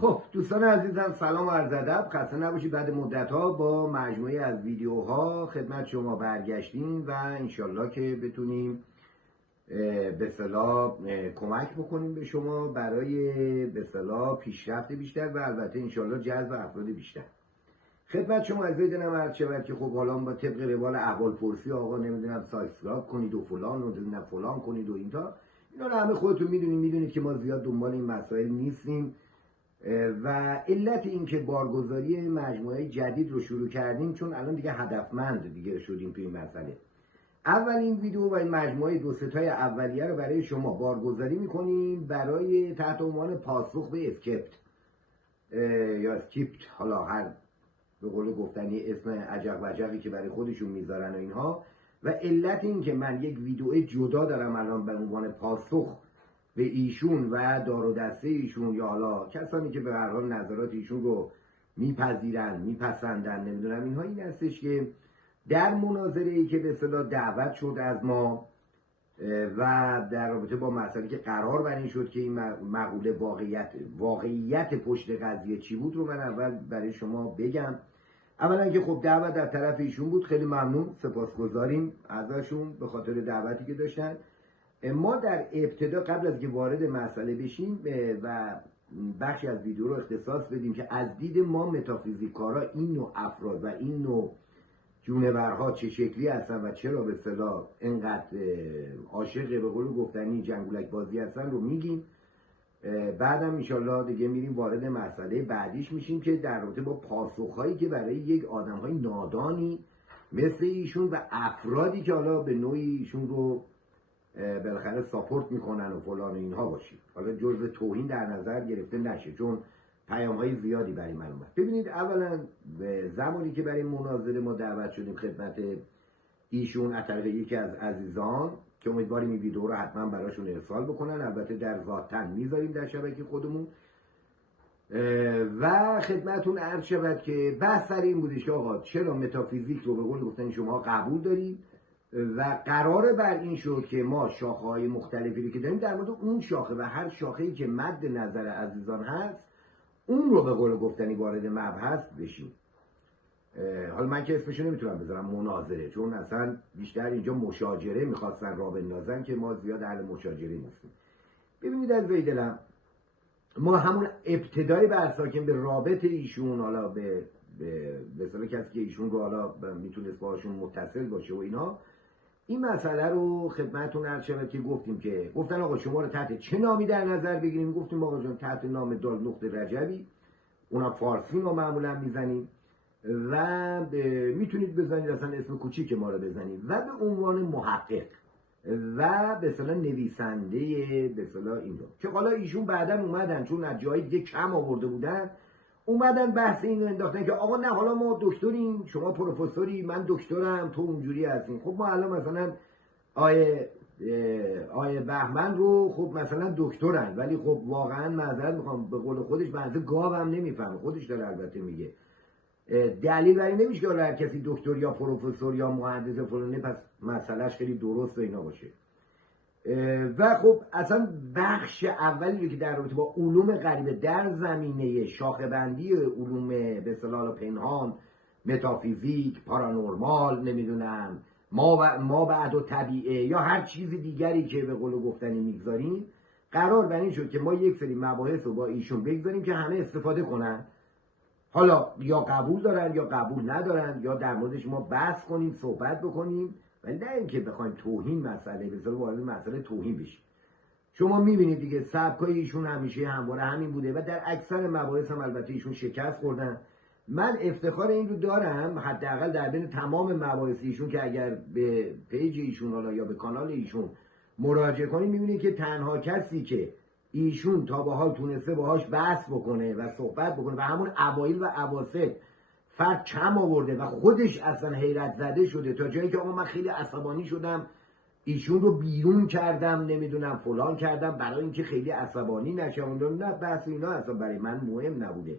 خب دوستان عزیزم، سلام و عرض ادب. خسته نباشید. بعد مدت ها با مجموعه از ویدیوها خدمت شما برگشتیم و انشالله که بتونیم به اصطلاح کمک بکنیم به شما برای به اصطلاح پیشرفت بیشتر و البته انشالله جذب افراد بیشتر. خدمت شما عزیزان دلم عرض شود که خب حالا با طبق روال احوال پرسی آقا نمیدونم سابسکرایب کنید و فلان و نمیدونم فلان کنید و اینا رو همه خودتون میدونید که ما زیاد دنبال این مسائل نیستیم و علت این که بارگذاری مجموعه جدید رو شروع کردیم چون الان دیگه هدفمند دیگه شدیم تو این مسئله. اولین ویدیو و این مجموعه دو ستای اولیه رو برای شما بارگذاری میکنیم برای تحت عنوان پاسخ به اسکریپت یا اسکریپت، حالا هر به قول گفتنی اسم عجق وجقی که برای خودشون میذارن و اینها. و علت این که من یک ویدیو جدا دارم الان به عنوان پاسخ به ایشون و دار و دسته ایشون یا حالا کسانی که به هر حال نظرات ایشون رو میپذیرن میپسندن نمیدونم اینها، این هستش که در مناظره ای که به اصطلاح دعوت شد از ما و در رابطه با مسئله که قرار بر این شد که این مقوله واقعیت پشت قضیه چی بود رو من اول برای شما بگم. اولا که خب دعوت در طرف ایشون بود، خیلی ممنون، سپاسگزاریم ازشون به خاطر دعوتی که داشتن. ما در ابتدا قبل از که وارد مسئله بشیم و بخشی از ویدیو رو اختصاص بدیم که از دید ما متافیزیکارا این نوع افراد و این نوع جونورها چه شکلی هستن و چرا به اصطلاح اینقدر عاشق به قول گفتنی جنگولک بازی هستن رو میگیم. بعدم انشالله دیگه میریم وارد مسئله بعدیش میشیم که در رابطه با پاسخهایی که برای یک آدمهای نادانی مثل ایشون و افرادی که حالا به نوعی ایشون رو بالاخره ساپورت میکنن و فلان و اینها باشید، حالا جزء توهین در نظر گرفته نشه چون پیام های زیادی برای من اومد. ببینید، اولا زمانی که برای مناظره ما دعوت شدیم خدمت ایشون از طریق یکی از عزیزان که امیدواریم این ویدیو رو حتما براشون ارسال بکنن، البته در ذاتن میذاریم در شبکه خودمون، و خدمتون عرض شود که بحث سر این بودش که آقا چرا متافیزیک رو به قول گفتن شما قبول دارید و قراره بر این شد که ما شاخه های مختلفی که داریم در مورد اون شاخه و هر شاخه‌ای که مد نظر عزیزان هست اون رو به قول گفتنی وارد مبحث بشیم. حالا من که اسمشو نمیتونم بذارم مناظره چون اصلا بیشتر اینجا مشاجره میخواستن را بندازن که ما زیاد اهل مشاجره نیستیم. ببینید از دلم، ما همون ابتدای بحثا که به رابطه ایشون حالا به مثلا کسی که ایشون رو حالا میتونست باشون متصل باشه و اینا، این مسئله رو خدمتتون عرض شود که گفتن آقا شما رو تحت چه نامی در نظر بگیریم؟ گفتیم آقا جان تحت نام دال نقطه رجبی، اونا فارسی ما معمولا میزنیم و میتونید بزنید اصلا اسم کوچیک ما رو بزنید و به عنوان محقق و به اصطلاح نویسنده به اصطلاح این رو که حالا ایشون بعداً اومدن چون از جایی دیگه کم آورده بودن اومدن بحث این رو انداختن که آقا نه حالا ما دکتریم، شما پروفسوری، من دکترم، تو اونجوری هستیم. خب ما الان مثلا آیه بهمن رو خب مثلا دکترن ولی خب واقعا معذرت میخوام به قول خودش بنده گاوم نمیفهمه، خودش داره البته میگه. دلیل برای نمیشه که هر کسی دکتر یا پروفسور یا مهندس فلانه پس مسئلهش خیلی درست و اینا باشه. و خب اصلا بخش اولی رو که در رابطه با علوم غریبه در زمینه شاخه بندی علوم به اصطلاح پنهان، متافیزیک، پارانورمال، نمیدونم ما بعد و طبیعه یا هر چیز دیگری که به قول گفتنی میگذاریم، قرار بر این شد که ما یک سری مباحث رو با ایشون بگذاریم که همه استفاده کنن، حالا یا قبول دارن یا قبول ندارن یا در موردش ما بحث کنیم صحبت بکنیم، ولی نه اینکه بخوایم توهین مسئله بذاریم وارد مسئله توهین بشیم. شما میبینید دیگه سبکای ایشون همیشه همواره همین بوده و در اکثر مباحث هم البته ایشون شکست خوردن. من افتخار این رو دارم حداقل در بین تمام مباحث ایشون که اگر به پیج ایشون حالا یا به کانال ایشون مراجعه کنید میبینید که تنها کسی که ایشون تا به حال تونسته باهاش بحث بکنه و صحبت بکنه و همون اوایل و اواسط فرد کم آورده و خودش اصلا حیرت زده شده تا جایی که آقا من خیلی عصبانی شدم ایشون رو بیرون کردم نمیدونم فلان کردم برای اینکه خیلی عصبانی نشم. نه بحث اینا اصلا برای من مهم نبوده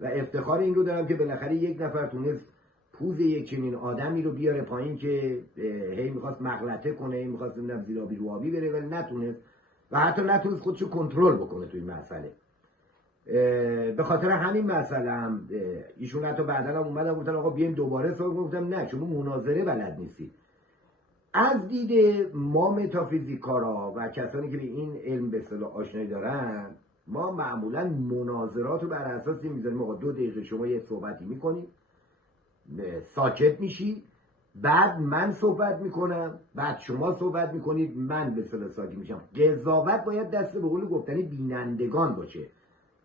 و افتخار این رو دارم که بالاخره یک نفر تونست پوز یک چنین آدمی رو بیاره پایین که هی میخواست مغلطه کنه، هی میخواست نمیدونم زیرابی رو آبی بره ولی نتونست و حتی نتونست خودشو کنترل بکنه توی مسئله. به خاطر همین مسئله هم ایشون حتی بعدا هم اومدن گفتن آقا بیایم دوباره صحبت. گفتم نه، شما مناظره بلد نیستید. از دید ما متافیزیکارا و کسانی که به این علم به اصطلاح آشنایی دارن، ما معمولا مناظرات رو بر اساس میذاریم آقا 2 دقیقه شما یه صحبتی میکنید، ساکت میشی، بعد من صحبت میکنم، بعد شما صحبت میکنید، من به اصطلاح ساکت میشم. قضاوت باید دست به قول گفتنی بینندگان باشه.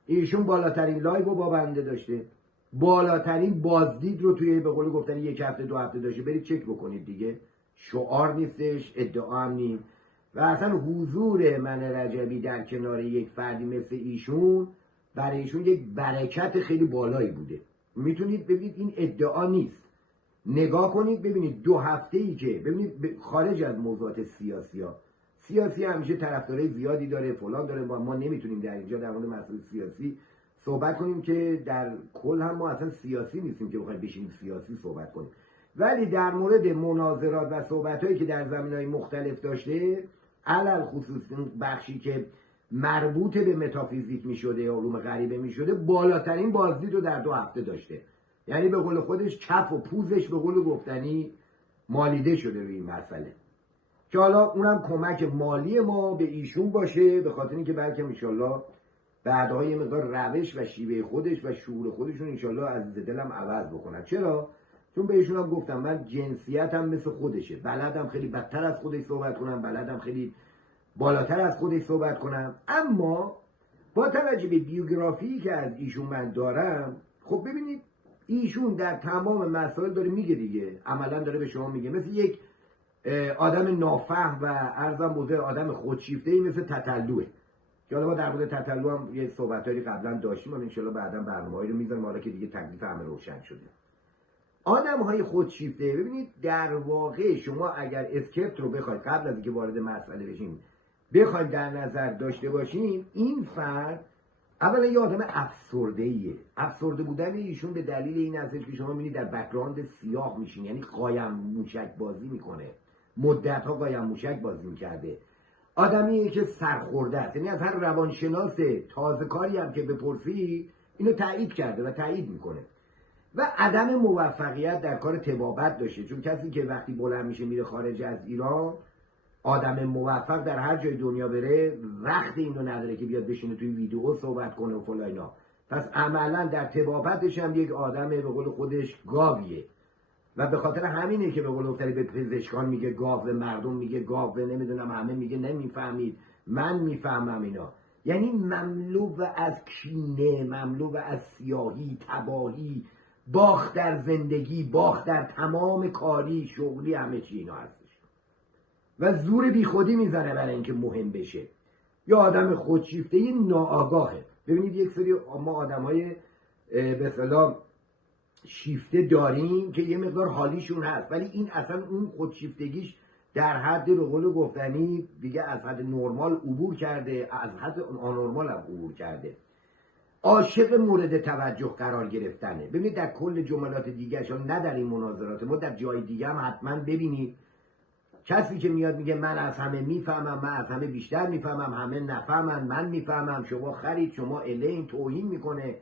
ایشون بالاترین لایو رو با بنده داشته، بالاترین بازدید رو توی به قول گفتنی 1 هفته 2 هفته داشته. برید چک بکنید دیگه. شعار نیستش، ادعا هم نیست. و اصلا حضور من رجبی در کنار یک فردی مثل ایشون برای ایشون یک برکت خیلی بالایی بوده. میتونید ببینید این ادعا نیست. نگاه کنید ببینید 2 هفته‌ای که ببینید خارج از موضوعات سیاسی همیشه طرفدارای زیادی داره، فلان داره. ما نمیتونیم در اینجا در مورد مسائل سیاسی صحبت کنیم که در کل هم ما اصلا سیاسی نیستیم که بخوایم بشینیم سیاسی صحبت کنیم. ولی در مورد مناظرات و صحبت‌هایی که در زمینه‌های مختلف داشته، علل خصوص بخشی که مربوط به متافیزیک می‌شده، علوم غریبه می‌شده، بالاترین بازدید رو در 2 هفته داشته. یعنی به قول خودش کف و پوزش به قول گفتنی مالیده شده روی این مسئله، که حالا اونم کمک مالی ما به ایشون باشه، به خاطر اینکه بلکه انشالله بعدها یه مقدار روش و شیوه خودش و شعور خودشون انشالله از دلم عوض بکنن. چرا؟ چون به ایشون هم گفتم من جنسیتم مثل خودشه، بلدم خیلی بدتر از خودش صحبت کنم، بلدم خیلی بالاتر از خودش صحبت کنم. اما با توجه به بیوگرافی که از ایشون من دارم، خب ببینید ایشون در تمام مسائل داره میگه دیگه، عملا داره به شما میگه، مثل یک آدم نافهم و عرضم بوده آدم خودشیفته‌ای مثل تتلوه، که حالا ما در مورد تتلو هم یه صحبتایی قبلا داشتیم و انشالله بعدا برنامه‌ای رو میذارم، حالا که دیگه تکلیف همه روشن شده. آدم‌های خودشیفته، ببینید در واقع شما اگر اسکریپت رو بخواید قبل از اینکه وارد مسئله بشین بخواید در نظر داشته باشین، این فرد اولا یه آدم افسرده‌ایه. افسرده بودن ایشون به دلیل این هستش که شما می‌بینید در بک‌گراند سیاه میشین، یعنی قایم موشک بازی میکنه، مدت‌ها قایم موشک بازی میکرده. آدمیه که سرخورده است، یعنی از هر روانشناس تازه کاری هم که بپرسی اینو تایید کرده و تایید میکنه. و عدم موفقیت در کار طبابت داشته، چون کسی که وقتی بلند میشه میره خارج از ایران، آدم موفق در هر جای دنیا بره، وقت اینو نداره که بیاد بشینه توی ویدیو صحبت کنه و فلان اینا. پس عملا در طبابتش هم یک آدم به قول خودش گاویه و به خاطر همینه که به قول گفتنی به پزشکان میگه گاو، به مردم میگه گاو، به نمیدونم همه میگه نمیفهمید، من میفهمم اینا. یعنی مملو از کینه، مملو از سیاهی، تباهی، باخت در زندگی، باخت در تمام کاری، شغلی، همه چی اینا هستش و زور بی خودی میزنه برای اینکه مهم بشه. یا آدم خودشیفته ناآگاهه. ببینید یک سری ما آدم‌های به اصطلاح شیفته داریم که یه مقدار حالیشون هست، ولی این اصلا اون خودشیفتگیش در حد به قول گفتنی دیگه از حد نرمال عبور کرده، از حد آنورمال هم عبور کرده. عاشق مورد توجه قرار گرفتنه. ببینید در کل جملات دیگه شون، نه در این مناظرات، ما در جای دیگه هم حتما ببینید کسی که میاد میگه من از همه میفهمم، من از همه بیشتر میفهمم، همه نفهمن، من میفهمم، شما خرید، شما الین، توهین میکنه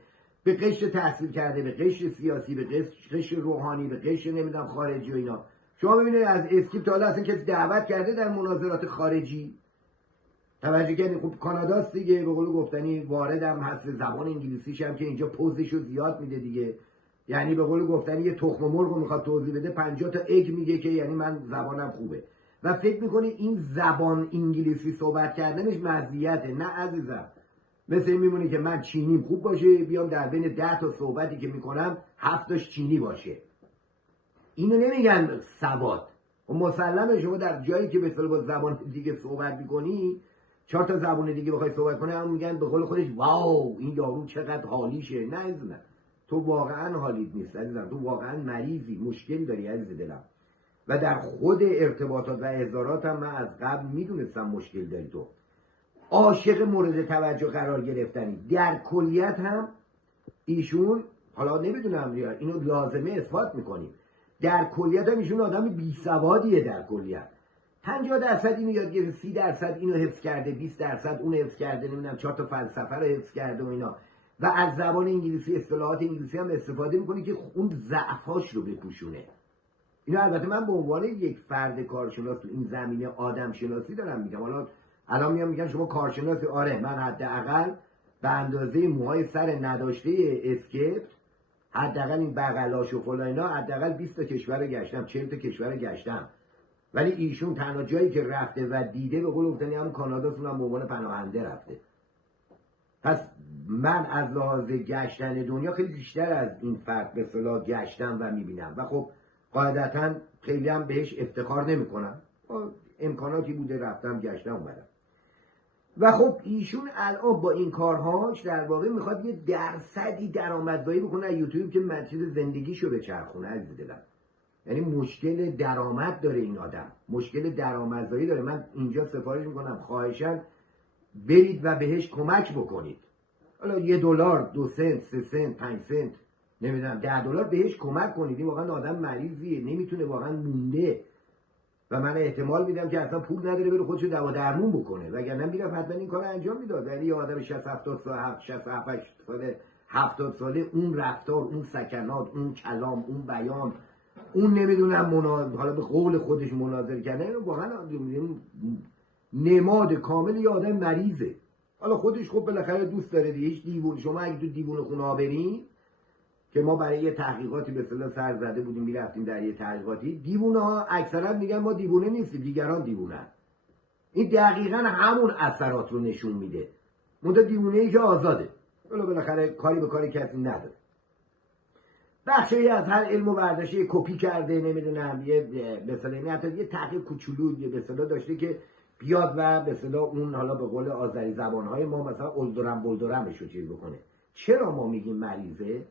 به قشر تحصیل کرده، به قشر سیاسی، به قشر روحانی، به قشر نمیدونم خارجی و اینا. شما ببینید از اسکریپت حالا اصلا کسی دعوت کرده در مناظرات خارجی توجه کردین؟ خب کاناداست دیگه، به قول گفتنی واردم هست، زبان انگلیسیش هم که اینجا پوزشو زیاد میده دیگه، یعنی به قول گفتنی یه تخم مرغ رو میخواد توضیح بده 50 تا اگ میگه که یعنی من زبانم خوبه و فکر میکنی این زبان انگلیسی صحبت کردنش مزیته. نه عزیزم، مثل این میمونه که من چینیم خوب باشه، بیام در بین 10 تا صحبتی که میکنم 7 تاش چینی باشه. اینو نمیگن سواد. و مسلمه شما در جایی که به اصطلاح با زبان دیگه صحبت میکنی، 4 تا زبان دیگه بخوای صحبت کنی، هم میگن به قول خودش واو این یارو چقدر حالیشه. نه عزیزم، تو واقعا حالیت نیست عزیزم، تو واقعا مریضی، مشکل داری عزیز دلم. و در خود ارتباطات و اظهارات هم من از قبل میدونستم مشکل داری. تو عاشق مورد توجه قرار گرفتنی. در کلیت هم ایشون، حالا نمیدونم اینو لازمه اثبات میکنیم، در کلیت هم ایشون آدم بی سوادیه. در کلیت 50% اینو یاد گرفته، 30% اینو حفظ کرده، 20% اونو حفظ کرده، نمیدونم 4 تا فلسفه رو حفظ کرده و اینا. و از زبان انگلیسی، اصطلاحات انگلیسی هم استفاده میکنه که اون ضعفاش رو بپوشونه. اینا البته من به عنوان یک فرد کارشناس تو این زمینه آدم شناسی دارم میگم. حالا الان میگن شما کارشناسی، آره من حداقل به اندازه موهای سر نداشته اسکیپ، حداقل این بغلاش و فلان اینا، حداقل 20 تا کشور گشتم، 40 تا کشور گشتم. ولی ایشون تنها جایی که رفته و دیده به قول گفتنی هم کانادا، اونم به عنوان پناهنده رفته. پس من از لحاظ گشتن دنیا خیلی بیشتر از این فرد به اصطلاح گشتم و میبینم و خب قاعدتا خیلی هم بهش افتخار نمیکنم. امکاناتی بوده رفتم گشتم اومدم. و خب ایشون الان با این کارهاش در واقع میخواد یه درصدی درآمدزایی بکنه از یوتیوب که چیز زندگیشو بچرخونه عزیز دلم. یعنی مشکل درآمد داره این آدم، مشکل درآمدزایی داره. من اینجا سفارش میکنم خواهشاً برید و بهش کمک بکنید. حالا $1، 2 سنت، 3 سنت، 5 سنت، نمیدونم $10 بهش کمک کنید. این واقعا آدم مریضیه، نمیتونه، واقعا مونده و من احتمال میدم که اصلا پول نداره بره خودشو دوا درمون بکنه، وگرنه میرفت حتما این کارو انجام میداد. ولی یه آدم 60 70 سال 67 ساله 70 ساله، اون رفتار، اون سکنات، اون کلام، اون بیان، اون نمیدونم حالا به قول خودش مناظره کردن، اینو واقعا نماد کامل یه آدم مریضه. حالا خودش خب بالاخره دوست داره دیگه. هیچ دیوون، شما اگه تو دیوونه خونه ها برین، که ما برای یه تحقیقاتی به اصطلاح سر زده بودیم میرفتیم در یه تحقیقاتی، دیوونه ها اکثرا میگن ما دیوونه نیستیم، دیگران دیوونن. این دقیقاً همون اثرات رو نشون میده. منتها دیوونه ای که آزاده، حالا بالاخره کاری به کاری کسی نداره. بخشی از هر علم و ورزشی کپی کرده، نمیدونم یه مثلا حتی یه تحقیق کوچولو به اصطلاح داشته که بیاد و به اصطلاح اون حالا به قول آذری زبانهای ما مثلا اولدرم بولدرمش رو چیز بکنه. چرا ما میگیم مریضه؟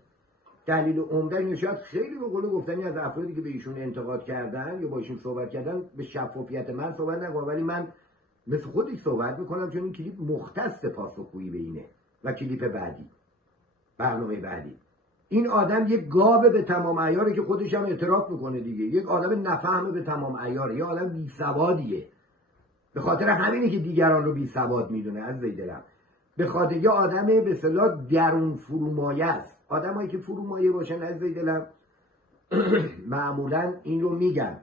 دلیل عمده اینه، شاید خیلی به قول گفتنی از افرادی که به ایشون انتقاد کردن یا با ایشون صحبت کردن به شفافیت من صحبت نکنن، ولی من مثل خودش صحبت میکنم، چون این کلیپ مختص پاسخگویی به اینه و کلیپ بعدی، برنامه بعدی. این آدم یک گاو به تمام عیاره که خودش هم اعتراف میکنه دیگه، یک آدم نفهمه به تمام عیاره، یک آدم بیسوادیه. به خاطر همینه که دیگران رو بیسواد میدونه از دلم. به خاطر یه آدم به اصطلاح درون فرومایه است. آدمایی که فرومایه باشن از دلم معمولا این رو میگن،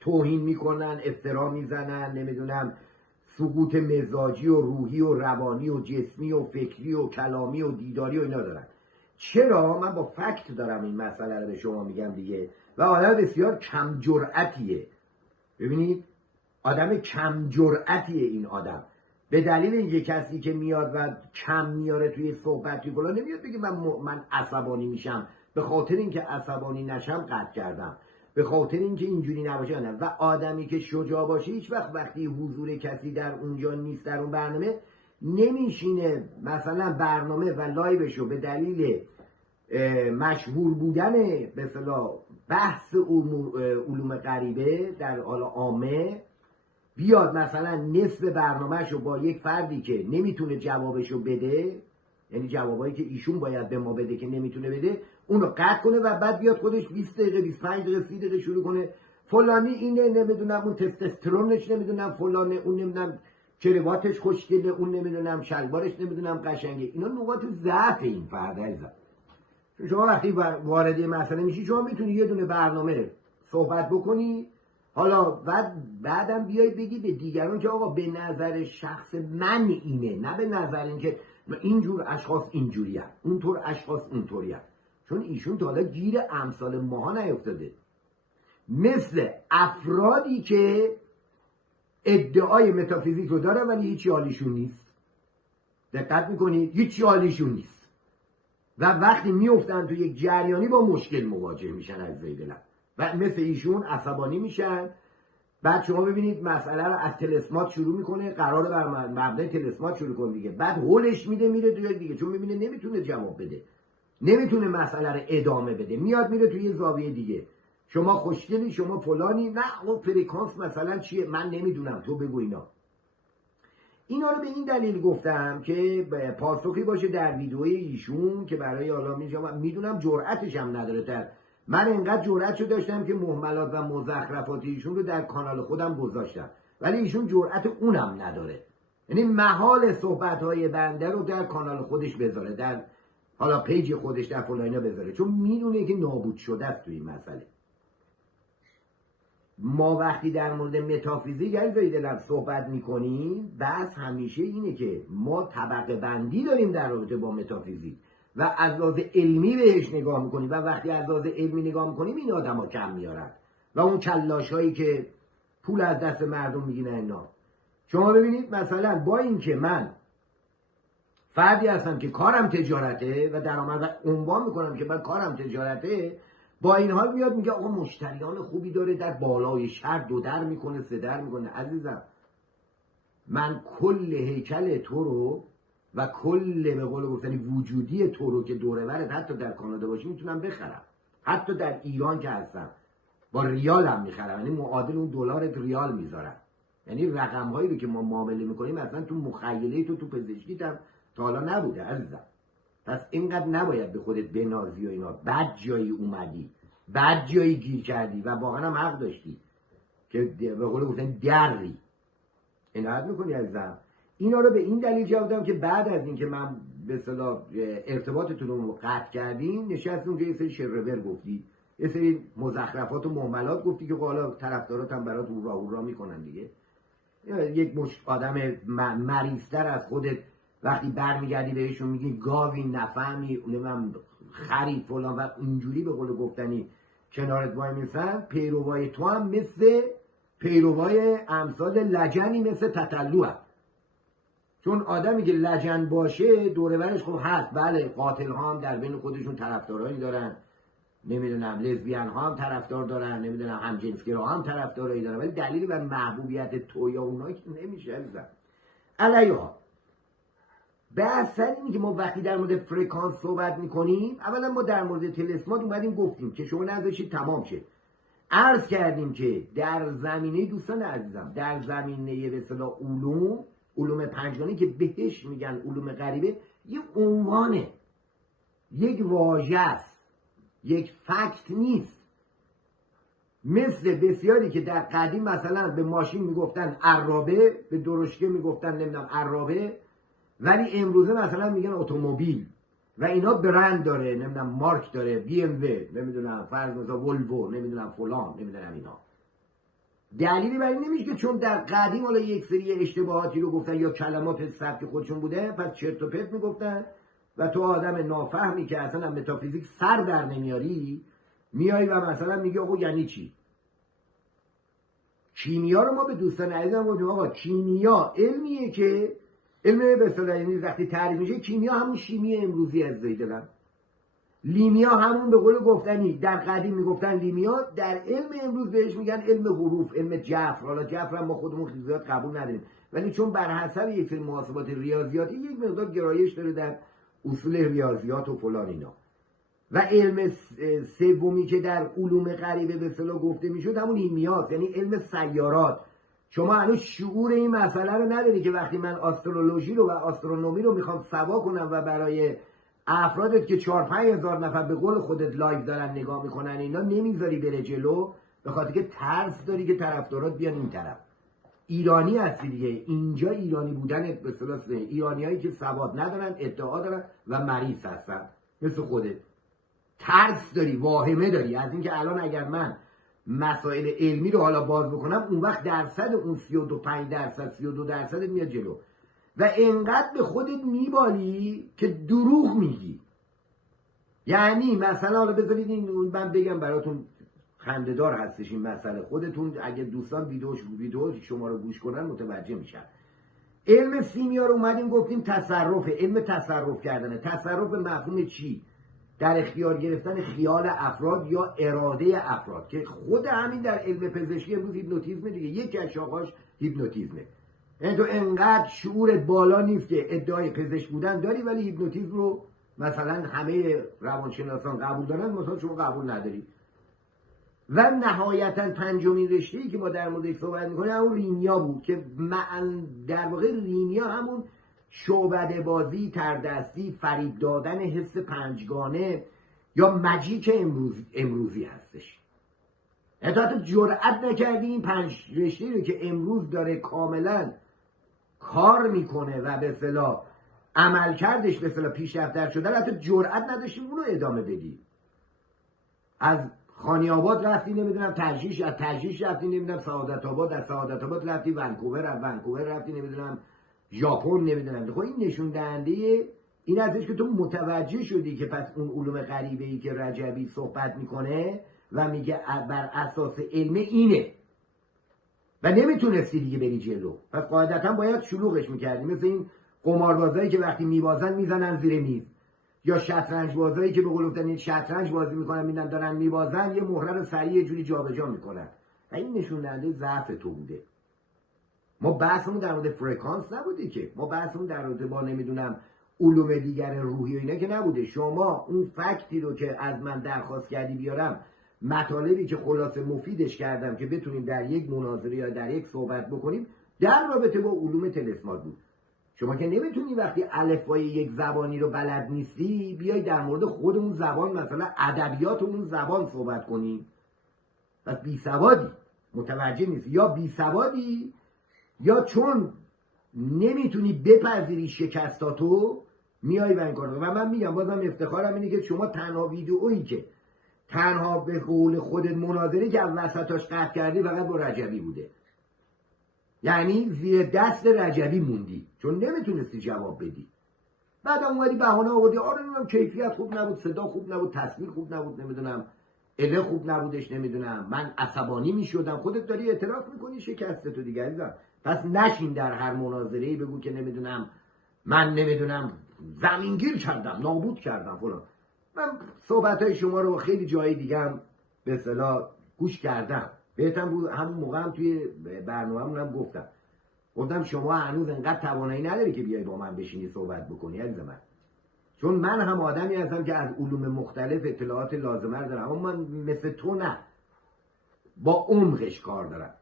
توهین میکنن، افترا میزنن، نمیدونم سقوط مزاجی و روحی و روانی و جسمی و فکری و کلامی و دیداری و اینا دارن. چرا؟ من با فکت دارم این مسئله رو به شما میگم دیگه. و آدم بسیار کم جرأتیه. ببینید آدم کم جرأتیه این آدم. به دلیل اینکه کسی که میاد و کم میاره توی صحبتی فلان، نمیاد بگه من عصبانی میشم، به خاطر اینکه عصبانی نشم قطع کردم، به خاطر اینکه اینجوری نباشه نه. و آدمی که شجاع باشه هیچ وقتی حضور کسی در اونجا نیست در اون برنامه نمیشینه مثلا برنامه و لایوشو به دلیل مشهور بودن به اصطلاح بحث علوم غریبه در حال عامه بیاد مثلا نصف برنامهشو با یک فردی که نمیتونه جوابشو بده، یعنی جوابایی که ایشون باید به ما بده که نمیتونه بده، اونو قطع کنه و بعد بیاد خودش 20 دقیقه 25 دقیقه 30 دقیقه شروع کنه فلانی اینه، نمیدونم اون تستوسترونش، نمیدونم فلانه، اون نمیدونم کرواتش خوشگله، اون نمیدونم شلوارش نمیدونم قشنگه. اینا نقاط ضعف این فرد عزیزم. شما وقتی وارد مسئله میشی شما میتونی یه دونه برنامه صحبت بکنی، حالا بعدم بیای بگی به دیگران که آقا به نظر شخص من اینه، نه به نظر اینکه اینجور اشخاص اینجوری هست، اونطور اشخاص اونطوری هست. چون ایشون تا حالا گیر امثال ماها نیفتاده. مثل افرادی که ادعای متافیزیک رو دارن ولی هیچی حالیشون نیست. دقت میکنید؟ هیچی حالیشون نیست و وقتی میفتن تو یک جریانی با مشکل مواجه میشن از دلم و مثل ایشون عصبانی میشن. بعد شما ببینید مسئله رو از تلسمات شروع میکنه، قراره بر مبنای تلسمات شروع کنه دیگه، بعد هولش میده میره توی دیگه، چون میبینه نمیتونه جواب بده، نمیتونه مسئله رو ادامه بده، میاد میره توی زاویه دیگه. شما خوشگلی، شما فلانی، نه اون فرکانس مثلا چیه من نمیدونم، تو بگو. اینا رو به این دلیل گفتم که پاسخی باشه در ویدئوی ایشون که برای حالا میدونم جرأتش هم نداره. من انقدر جرأتشو داشتم که مهملات و مزخرفات ایشون رو در کانال خودم گذاشتم، ولی ایشون جرأت اونم نداره. یعنی محال صحبت‌های بنده رو در کانال خودش بذاره، در حالا پیج خودش در فلاینا بذاره، چون میدونه که نابود شده است توی این مسئله. ما وقتی در مورد متافیزیک دلم صحبت میکنیم، بس همیشه اینه که ما طبقه بندی داریم در رابطه با متافیزیک و از لحاظ علمی بهش نگاه میکنیم و وقتی از لحاظ علمی نگاه میکنیم این آدم ها کم میارن و اون کلاش هایی که پول از دست مردم میگیرن اینا. شما ببینید مثلا با اینکه من فردی هستم که کارم تجارته و درآمد عنوان میکنم که من کارم تجارته، با این حال میاد میگه آقا مشتریان خوبی داره، در بالای شهر 2 در میکنه 3 در میکنه. عزیزم من کل هیکل تو رو و کل به قول گفتنی وجودی تو رو که دوره برت حتی در کانادا باشی میتونم بخرم، حتی در ایران که هستم با ریالم میخرم، یعنی معادل اون دلار ریال میذارم. یعنی رقم هایی رو که ما معامله میکنیم اصلا تو مخیله تو پزشکی تا حالا نبوده عزیزم. پس اینقدر نباید به خودت بنازی و اینا. بد جایی اومدی، بد جایی گیر کردی و واقعا هم حق داشتی که به قول گفتن دری عنایت میکنی عزیزم. اینا رو به این دلیل جواب دادم که بعد از اینکه من به اصطلاح ارتباطتون رو قطع کردیم، نشستیم اونجا یه سری شرور گفتی، یه سری مزخرفات و مهملات گفتی که حالا طرفدارات هم برات هورا میکنن دیگه. یک مشت آدم مریض‌تر از خودت وقتی برمیگردی بهشون میگی گاوی نفهمی اونم خرید فلان و اینجوری به قول گفتنی کنارت وای میسن، پیروای تو هم مثل پیروای امثال لجنی مثل تتلو هست. چون آدمی که لجن باشه دوره برش خب هست، بله قاتل ها هم در بین خودشون طرفدارایی دارن، نمیدونم لزبیان ها هم طرفدار دارن، نمیدونم همجنسگرا هم طرفدارایی دارن، ولی دلیلی بر محبوبیت تو یا اونایی که نمیشه عزیزم. علیها بحث اینه که ما وقتی در مورد فرکانس صحبت میکنیم، اولا ما در مورد تلسمات اومدیم گفتیم که شما نذاشید تمام شه، عرض کردیم که در زمینه دوستان عزیزم، در زمینه به اصطلاح علوم پنجگانه که بهش میگن علوم غریبه، یه عنوانه، یک واژه است، یک فکت نیست. مثل بسیاری که در قدیم مثلا به ماشین میگفتن عرابه، به درشکه میگفتن نمیدونم عرابه، ولی امروزه مثلا میگن اتومبیل و اینا برند داره، نمیدونم مارک داره، بی ام و، نمیدونم فرض مثلا ولوو، نمیدونم فلان، نمیدونم اینا. دلیلی برای نمیشه که چون در قدیم حالا یک سری اشتباهاتی رو گفتن یا کلمات سبک خودشون بوده پس چرت و پرت میگفتن و تو آدم نافهمی که اصلا متافیزیک سر در نمیاری میای و مثلا میگی آقا یعنی چی؟ کیمیا رو ما به دوستان عزیزم گفتیم آقا کیمیا علمیه که علم به اصطلاح یعنی وقتی تعریف میشه کیمیا همون شیمی امروزی از دلم. لیمیا همون به قول گفتنی در قدیم میگفتن لیمیا، در علم امروز بهش میگن علم حروف، علم جبر. حالا جبر هم ما خودمون زیاد قبول نداریم ولی چون بر حسب یک سری محاسبات ریاضیاتی یک مقدار گرایش داره در اصول ریاضیات و فلان اینا. و علم سومی که در علوم غریبه به اصطلاح گفته میشد همون لیمیاست، یعنی علم سیارات. شما هنوز شعور این مسئله رو نداری که وقتی من آسترولوژی رو و آسترونومی رو میخوام سوا کنم و برای افرادت که 4-5 هزار نفر به قول خودت لایو دارن نگاه میکنن اینا نمیذاری بره جلو، به خاطر که ترس داری که طرفدارات بیان این طرف. ایرانی هستی دیگه، اینجا ایرانی بودن به اصطلاح ایرانیایی که سواد ندارن، ادعا دارن و مریض هستن مثل خودت. ترس داری، واهمه داری از اینکه الان اگر من مسائل علمی رو حالا باز بکنم اون وقت درصد اون 32% میاد جلو و انقدر به خودت میبالی که دروغ میگی. یعنی مثلا حالا بذارید این من بگم براتون خنده‌دار هستش این مسئله، خودتون اگه دوستان ویدیو شما رو گوش کنن متوجه میشن. علم سیمیا رو اومدیم گفتیم تصرف، علم تصرف کردنه. تصرف مفهوم چی؟ در اختیار گرفتن خیال افراد یا اراده افراد که خود همین در علم پزشکی امروز هیپنوتیزم دیگه، یکی از شاخه‌اش هیپنوتیزمه. یعنی تو انقدر شعورت بالا نیست که ادعای پزشک بودن داری ولی هیپنوتیزم رو مثلا همه روانشناسان قبول دارن مثلا شما قبول نداری. و نهایتا پنجمین رشته‌ای که ما در موردش صحبت می‌کنیم همون ریمیا بود که در واقع ریمیا همون شعبده بازی، تردستی، فریب دادن حس پنجگانه یا مجیک امروزی هستش. حتی جرئت نکردی این 5 رشته‌ای رو که امروز داره کاملا کار میکنه و به اصطلاح عملکردش به اصطلاح پیشرفت شده، حتی جرئت نداشتی اون رو ادامه بدی. از خانی آباد رفتی نمیدونم ترجیش، از ترجیش رفتی نمیدونم سعادت آباد، از سعادت آباد رفتی ونکوور، از ونکوور رفتی نمیدونم ژاپن نمیدونم. خب این نشون دهنده این ازش که تو متوجه شدی که پس اون علوم غریبه ای که رجبی صحبت میکنه و میگه بر اساس علم اینه و نمیتونستی دیگه بری جلو، پس قاعدتا باید شلوغش میکردی. مثل این قماربازایی که وقتی میبازن میزنن زیر میز، یا شطرنج بازایی که به قول گفتن شطرنج بازی میکنن میدن دارن میبازن، یه مهره رو سریع یه جوری جابجا میکنن. این نشون دهنده ضعف تو بوده. ما بحثمون در مورد فرکانس نبوده که، ما بحثمون در مورد با نمیدونم علوم دیگر روحی و اینا که نبوده. شما اون فکتی رو که از من درخواست کردی بیارم، مطالبی که خلاصه مفیدش کردم که بتونیم در یک مناظره یا در یک صحبت بکنیم، در رابطه با علوم تلسمات بود. شما که نمیتونی وقتی الفبای یک زبانی رو بلد نیستی بیای در مورد خود اون زبان، مثلا ادبیات اون زبان صحبت کنی. پس بیسوادی، متوجه نیستی، یا بیسوادی یا چون نمیتونی بپذیری شکستاتو میای و این کار. و من میگم بازم افتخارم اینه که شما تنها ویدئویی که تنها به قول خودت مناظره که از وسطاش قطع کردی فقط با رجبی بوده. یعنی زیر دست رجبی موندی چون نمیتونستی جواب بدی. بعد اومدی بهانه آوردی آره نمیدونم کیفیت خوب نبود، صدا خوب نبود، تصویر خوب نبود، نمیدونم اله خوب نبودش، نمیدونم من عصبانی میشدم. خودت داری اعتراف میکنی شکسته تو دیگه عزیزم. پس نشین در هر مناظره‌ای بگو که نمیدونم من نمیدونم زمینگیر کردم، نابود کردم فلان. من صحبت‌های شما رو خیلی جای دیگه هم به اصطلاح گوش کردم. بهتم بود همون موقع هم توی برنامه‌مون هم گفتم شما هنوز انقدر توانایی نداری که بیای با من بشینی صحبت بکنی عزیز من. چون من هم آدمی هستم که از علوم مختلف اطلاعات لازمه رو دارم، اما من مثل تو نه، با عمقش کار دارم.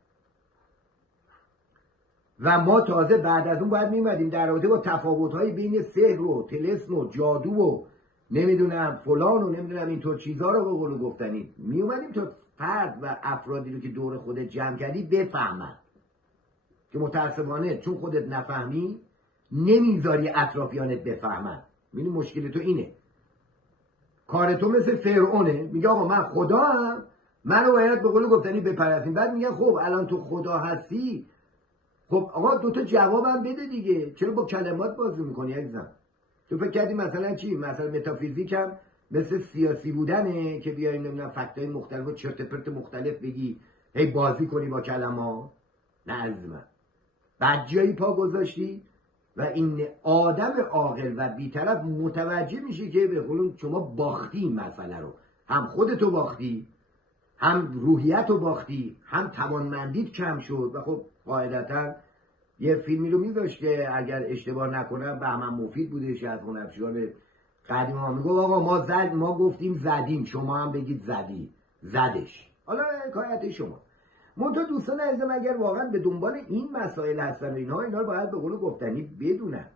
و ما تازه بعد از اون باید میمدیم در رابطه با تفاوت‌های بین سحر و طلسم و جادو و نمیدونم فلان و نمیدونم اینطور چیزها رو به قول گفتنی میومدیم تا فرد و افرادی رو که دور خودت جمع کردی بفهمن. که متاسفانه چون خودت نفهمی نمیذاری اطرافیانت بفهمن. میدونی مشکل تو اینه. کار تو مثل فرعونه، میگه آقا من خدا هم، منو باید به قول گفتنی بپرستین. بعد میگن خب الان تو خدا هستی، خب آقا دوتا جوابم بده دیگه، چرا با کلمات بازی میکنی عزیزم؟ تو فکر کردی مثلا چی؟ مثلا متافیزیک هم مثل سیاسی بودنه که بیای نمیدونم فکتای مختلف و چرت پرت مختلف بگی هی بازی کنی با کلمات؟ نه عزیز من. بعد جایی پا گذاشتی و این آدم عاقل و بی‌طرف متوجه میشه که به قول شما باختی این مسئله رو. هم خودتو باختی، هم روحیتو باختی، هم توانمندیت کم شد. و خب قاعدتا یه فیلمی رو میذاشت که اگر اشتباه نکنم بهمن مفید بودش از هنرپیشه‌های قدیم ها، میگفت آقا ما گفتیم زدیم، شما هم بگید زدی، زدش. حالا حکایت شما. منتها دوستان عزیزم اگر واقعا به دنبال این مسائل هستن و اینا رو باید به قول گفتنی بدونن.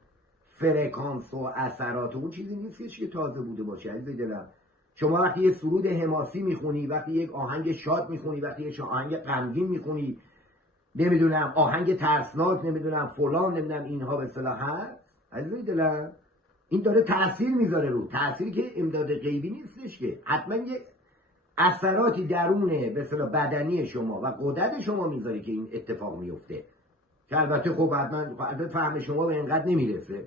فرکانس و اثرات اون چیزی نیست که تازه بوده باشه عزیز دلم. شما وقتی یه سرود حماسی میخونی، وقتی یک آهنگ شاد میخونی، وقتی یک آهنگ غمگین میخونی، نمیدونم آهنگ ترسناک، نمیدونم فلان، نمیدونم اینها به اصطلاح هست عزیز دلم، این داره تاثیر میذاره رو تأثیری که امداد غیبی نیستش که، حتما یه اثراتی درونه به اصطلاح بدنی شما و قدرت شما میذاره که این اتفاق میفته. که البته خب حتما فهم شما به اینقدر نمیرسه،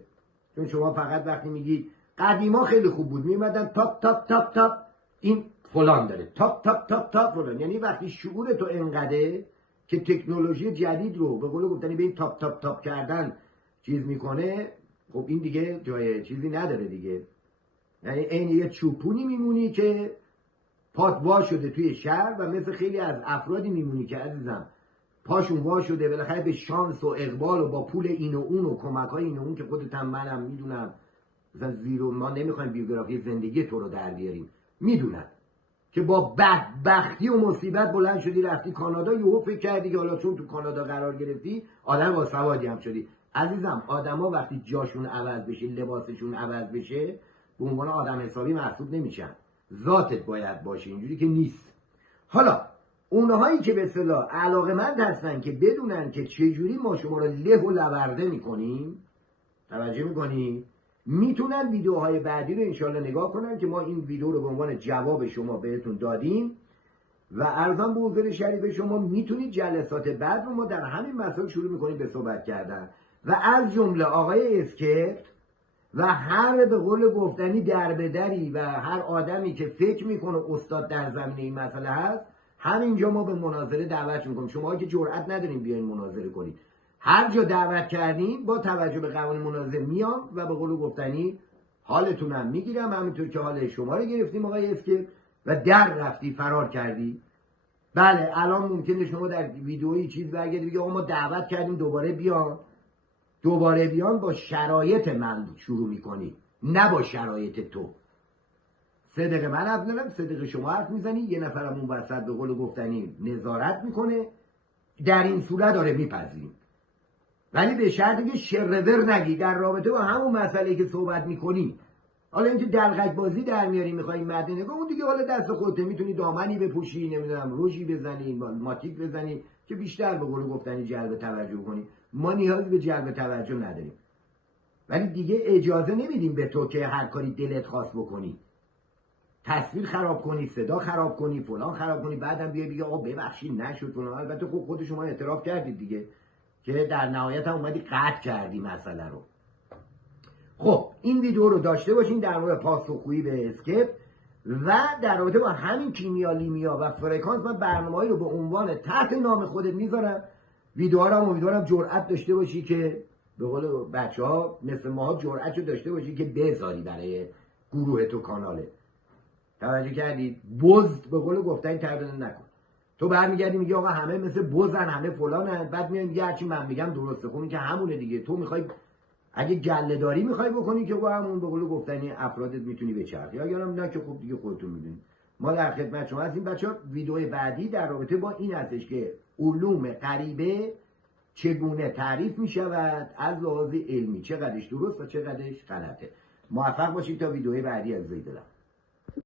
چون شما فقط وقتی میگی قدیما خیلی خوب بود میمدن تاپ تاپ تاپ تاپ این فلان داره، تاپ تاپ تاپ تاپ فلان. یعنی وقتی شعور تو اینقدره که تکنولوژی جدید رو به قول گفتنی به این تاپ تاپ تاپ کردن چیز میکنه، خب این دیگه جای چیزی نداره دیگه. یعنی این یه چوپونی میمونی که پات وا شده توی شهر و مثل خیلی از افرادی میمونی که عزیزم پاشون وا شده بالاخره به شانس و اقبال و با پول این و اون و کمک‌های این و اون که خودت هم منم میدونم، مثلا زیرو ما نمیخوایم بیوگرافی زندگی تو رو در بیاریم، میدونم که با بدبختی و مصیبت بلند شدی رفتی کانادا، یهو فکر کردی که حالا چون تو کانادا قرار گرفتی آدم با سوادی هم شدی. عزیزم آدما وقتی جاشون عوض بشه، لباسشون عوض بشه، به عنوان آدم حسابی محسوب نمیشن. ذاتت باید باشه، اینجوری که نیست. حالا اونهایی که به اصطلاح علاقه‌مند هستن که بدونن که چجوری ما شما رو له و لورده میکنیم، توجه میکنی، میتونن ویدیوهای بعدی رو انشالله نگاه کنن که ما این ویدیو رو به عنوان جواب شما بهتون دادیم و ارزان به حضور شریف شما میتونید جلسات بعد رو ما در همین مسائل شروع میکنیم به صحبت کردن و از جمله آقای اسکرپت و هر به قول گفتنی دربدری و هر آدمی که فکر میکنه استاد در زمینه این مسئله هست، همینجا ما به مناظره دعوت میکنیم. شما که جرئت ندارین بیاین مناظره کنید، هر جا دعوت کردیم با توجه به قوانین مناظره میام و به قول گفتنی حالتون هم میگیرم، همینطور که حال شما رو گرفتیم آقای اسکرپت و در رفتی فرار کردی. بله الان ممکنه شما در ویدئویی چیز برگردی بگی آقا ما دعوت کردیم دوباره بیان با شرایط من شروع میکنی، نه با شرایط تو. 3 دقیقه من حرف میزنم، 3 دقیقه شما حرف میزنی، یه نفرم اون وسط به قول گفتنی نظارت میکنه، در این صورت داره میپذیریم. ولی به شرطی که شرور نگی در رابطه با همون مسئله که صحبت میکنی. حالا اینکه دلغک بازی در میاری میخوای مدی نگاه، اون دیگه حالا دست خودته، میتونی دامنی بپوشی، نمیدونم روژی بزنی، ماتیک بزنی که بیشتر به قول گفتنی جلب توجه کنی. ما نیازی به جلب توجه نداریم، ولی دیگه اجازه نمیدیم به تو که هر کاری دلت خواست بکنی، تصویر خراب کنی، صدا خراب کنی، فلان خراب کنی، بعدم بیای بگی آقا ببخشید نشد فلان. البته خود شما اعتراف کردید دیگه که در نهایت هم اومدی قطع کردی مسئله رو. خب این ویدیو رو داشته باشین در مورد پاسخگویی به اسکپ و در رابطه با همین کیمیا لیمیا و فرکانس. من برنامه‌ای رو به عنوان تحت نام خودت میذارم. ویدیوها رو امیدوارم جرأت داشته باشی که به قول بچه‌ها مثل ماها جرأت رو داشته باشی که بذاری برای گروه تو کاناله. توجه کردید؟ بزد به قول گفتن تربیت نکن. تو برمیگردی میگی آقا همه مثل بزن، همه فلانن، بعد میاد میگه هرچی من میگم درسته. خب این که همونه دیگه. تو میخوای اگه گله‌داری میخوای بکنی که با همون به قول گفتنی افرادت میتونی بچرخی، اگرم نه که خب دیگه خودتون میدونید. ما در خدمت شما هستیم بچه‌ها. ویدیو بعدی در رابطه با این هستش که علوم غریبه چگونه تعریف میشود از لحاظ علمی، چقدرش درست و چقدرش غلطه. موفق باشید تا ویدیو بعدی. از دلم.